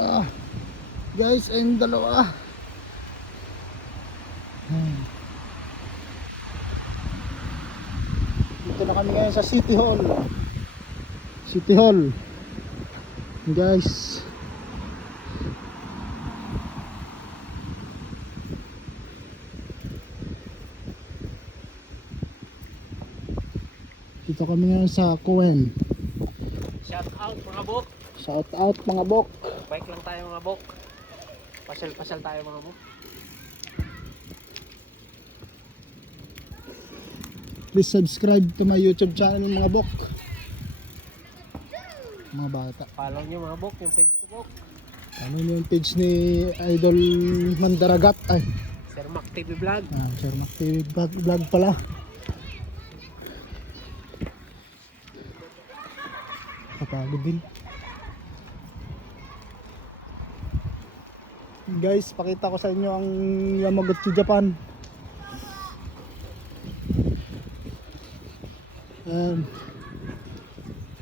Ah, guys, ayun dalawa. Dito na kami ngayon sa City Hall. City Hall. Guys. Dito kami ngayon sa Coen. Shout out mga bok. Shout out mga bok. Bike lang tayo mga bok. Pasyal-pasyal tayo mga bok. Please subscribe to my YouTube channel mga bok. Mga bata. Follow nyo mga bok yung page ko bok. Ano yung page ni Idol Mandaragat? Ay, Sir Mac TV Vlog. Sir Mac TV vlog pala. Kapagod din. Guys, pakita ko sa inyo ang Yamaguchi Japan.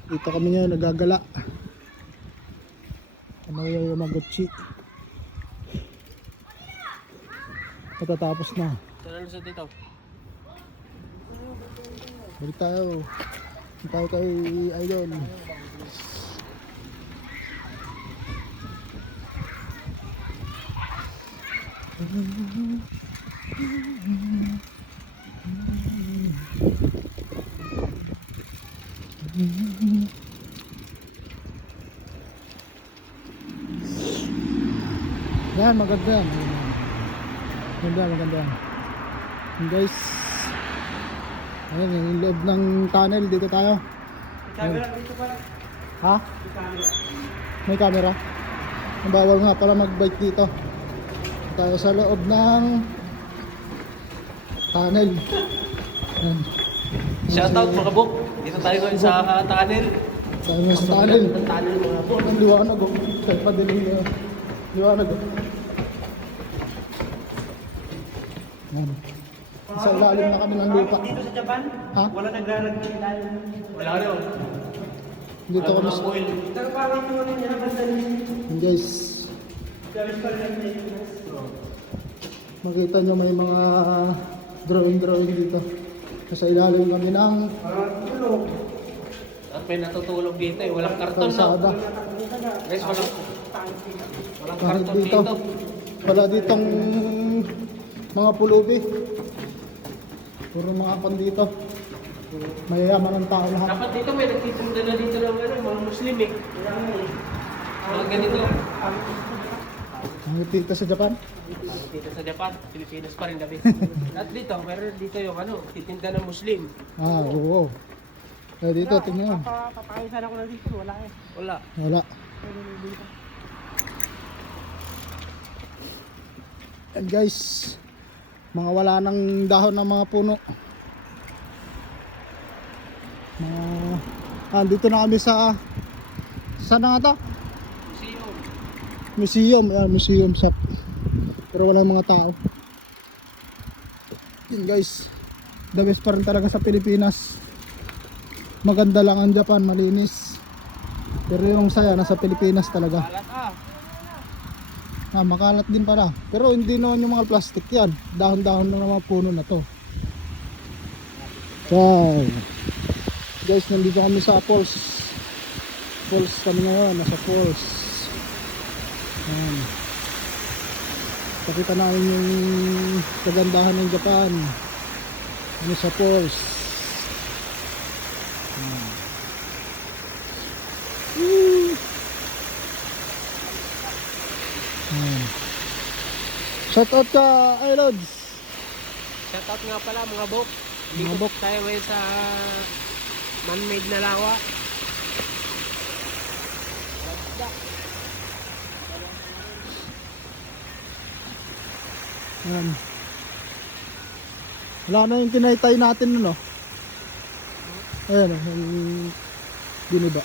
Dito kami ngayon nagagala. Ano yung Yamaguchi? Patatapos na. Saan lusot dito? Balik tayo. Balik tayo kay Idol. Yan, maganda yan. Maganda. And guys, ayun yung loob ng tunnel. Dito tayo. Camera dito pa. Ha? May camera? Bawal nga pala mag-bike dito. Tayo sa loob ng tunnel. Yan. Shout out mga bok. Dito tayo ngayon sa tunnel. Tayo nga sa tunnel. Ang tunnel mga bok. Ang liwanag oh. Kahit pa din yung liwanag oh. Yan. Sa ilalim na kami ng lupa. Dito sa Japan, Ha? wala naglalagay ng ilalim. Wala rin oh. Dito kami sa... oil. Pero parang yung ano niya, basta Yan guys. gawin pa rin natin. Makita nyo may mga drawing dito. Sa ilalim kami ng Parang tulog. At may natutulog dito eh. Walang karton na. kalsada. Guys, walang Kahit karton dito. dito. Wala ditong mga pulubi. Puro mga pan dito. Mayayaman ang tao lahat. Dapat dito may nagtitinda na dito ng ano, mga Muslim eh. Mga ganito. Ang dito sa Japan. Dito sa Japan, Pilipinas pa rin gabi. At dito, meron dito yung ano, titinda ng Muslim. Ah, oo. Kaya dito, tingnan. Papakisan ako na dito, wala eh. Wala. Wala. And guys, mga wala ng dahon ng mga puno. Dito na kami sa saan na nga to? Museum. Museum. Museum shop. Pero walang mga tao. Yun guys, the best pa rin talaga sa Pilipinas. Maganda lang ang Japan, malinis. Pero yung saya nasa Pilipinas talaga. Alat ah. Makalat din pala. Pero hindi naman yung mga plastic yan. Dahon-dahon ng mga puno na to. Wow. Guys, nandito kami sa falls. Falls kami ngayon. Nasa falls. Ayan. Pakita namin yung kagandahan ng Japan. Ano sa falls. Ayan. Woo! Shout out ka, Ilods. Shout out nga pala mga bok. Mga Dito bok. tayo ngayon sa man-made na lawa. Ayan. Wala na yung tinaytay natin no. Ayan, yung biniba.